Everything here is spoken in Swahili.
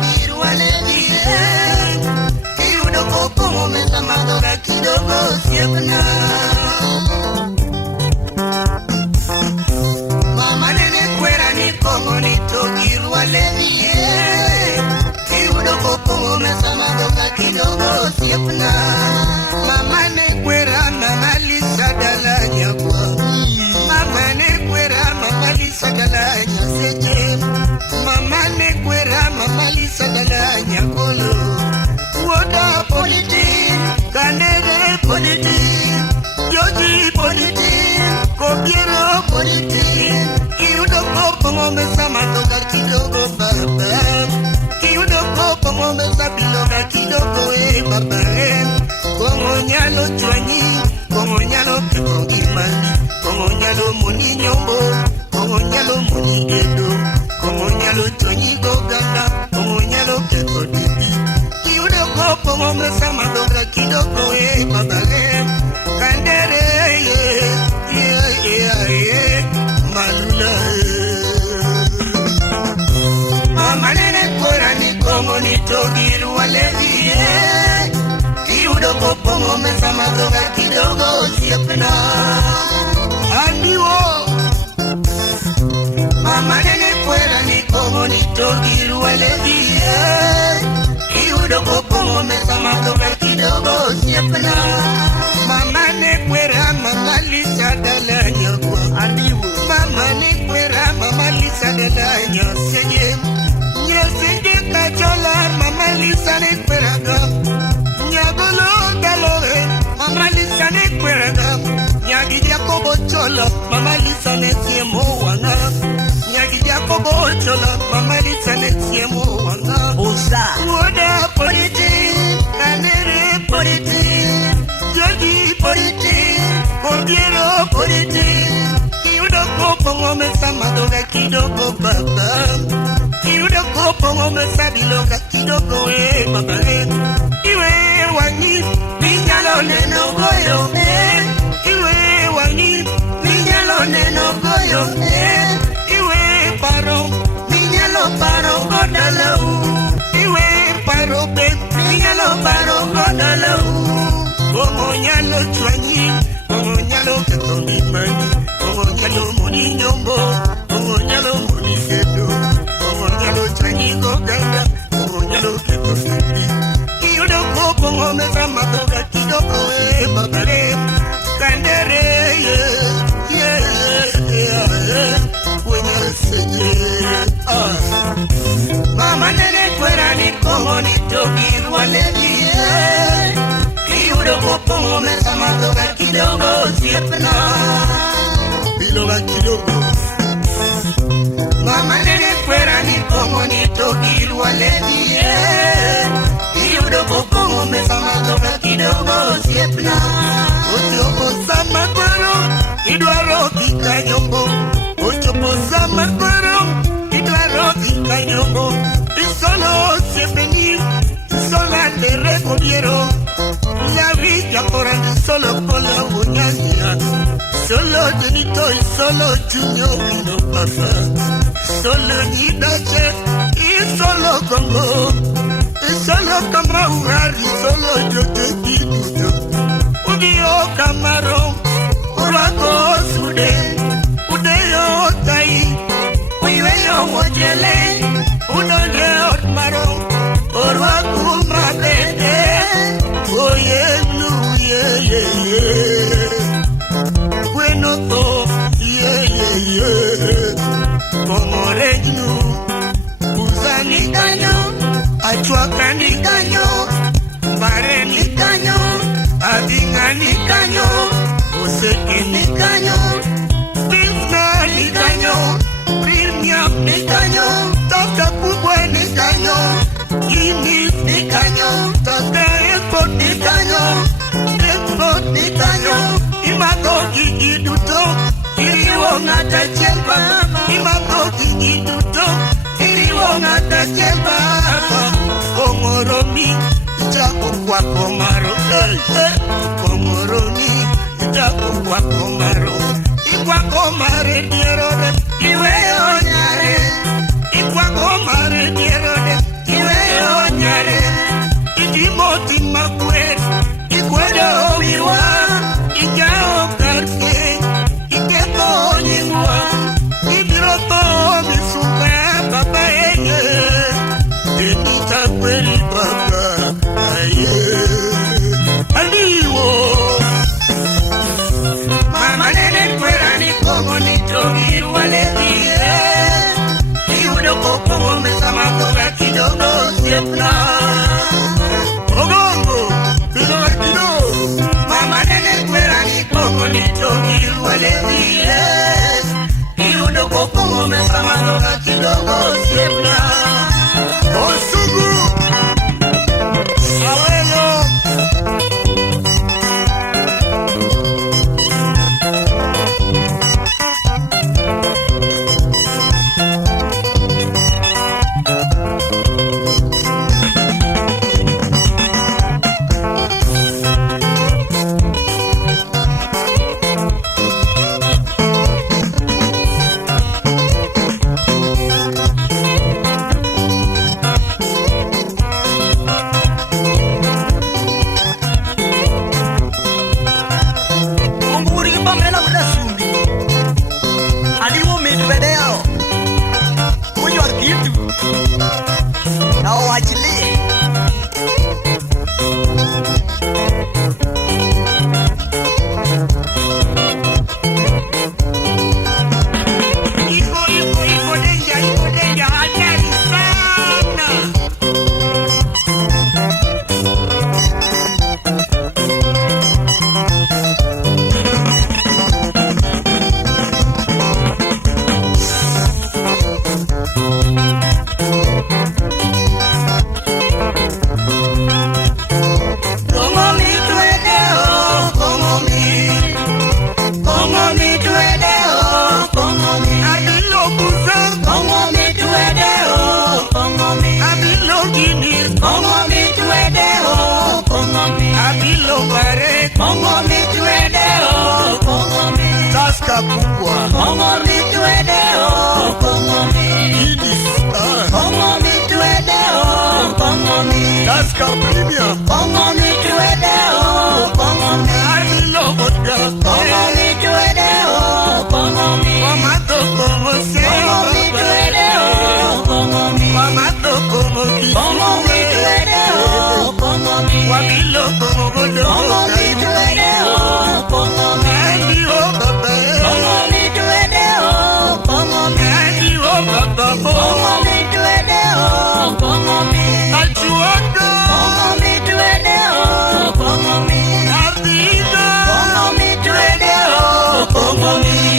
nitogir walevi Kiudo kopo mesa madoga kidogo siepna Mama nene kwera ni kongo nitogir walevi Kiudo kopo mesa madoga kidogo siepna Mama ne kwera mama lisa dalanya kwa Mama ne kwera mama lisa dalanya seje Mama ne kwera mama lisa dalanya kolo Woda politik kanere politik Yoji politik kopiero politik Kiudo kopo mesa madoga kidogo baba Kiudo kopo mesa biloga kidogo baba Como nyalo chwanyi, como nyalo keko gimani Como nyalo muni nyombo, como nyalo muni edo Como nyalo chwanyi goganda, como nyalo keko dibi Kiudo kopo ngome sama doga kidogo babare Kandere malula Mama nene kora ni kongo ni togiru walevi Kiudo kopo mesa madoga kidogo siepna Andiwo Mama nene kwera ni kongo ni togiru walevi Kiudo kopo mesa madoga kidogo siepna Mama ne kwera mama lisa dalanya kwa Andiwo Mama ne kwera mama lisa dalanya senye Nyesenge kachola mama lisa ne kwera Nyagolo galore, mama lisa ne kweraga Nyagi Jacobo chola, mama lisa ne siemo wana Nyagi Jacobo chola, mama lisa ne siemo wana Osa Woda politik, kanere politik Yogi politik, kopiero politik Kiudo kopo ngome sama doga kidogo baba Kiudo kopo mesa biloga kidogo baba Iwe wanyi minyalo neno goyo Iwe wanyi minyalo neno goyo Iwe paro minyalo paro godalau Iwe paro be minyalo paro godalau Como nyalo chwanyi Como nyalo ketondi mani Como nyalo muni nyombo Como nyalo muni sedo Como nyalo chwanyi goganda Como nyalo ketondi Kiudo kopo mesa madoga kidogo babare Kandere Wenye senye Mama nene kwera ni kongo ni togir walevi Kiudo kopo mesa madoga kidogo siepna Biloga kidogo Mama nene kwera ni kongo ni togir walevi Kiudo kopo mesa madoga kidogo siepna Ochopo sama kwero idwaro kikanyombo Ochopo sama kwero idwaro kikanyombo Isolo siepeni Solo andere kobiero La villa corando solo con la buñaña Solo denito y solo chuño y no pasa Solo ni noche y solo congo Y solo camaurar y solo yo te pido Udio camarón, uraco sude Udeo tai, uiweyo wojele Udole ormarón, uraco madete Oye, bueno to, como regno, usani caño, achuaca ni caño, bare ni caño, adinga ni caño, oseque ni caño, pisna ni caño, primia ni caño, toca pugua ni caño, inis ni caño, toca ekot ni caño. Imago gigi duto, iriwo ngata chemba. Imago gigi duto, iriwo ngata chemba. Komoroni, jako kwa komaro. Komoroni, jako kwa komaro. Ikwa komare dierode, iwe onyare. Ikwa komare dierode, iwe kweli baba. Aye. Aliwo. Mama nene kwera ni kongo ni togi wale die. Iudo kokongo mesama koga kidogo siepna. Ogongo, kidogo kidogo. Mama nene kwera ni kongo ni togi wale die. Iudo kokongo mesama koga kidogo siepna. Osugu. Awelo. Kongo mi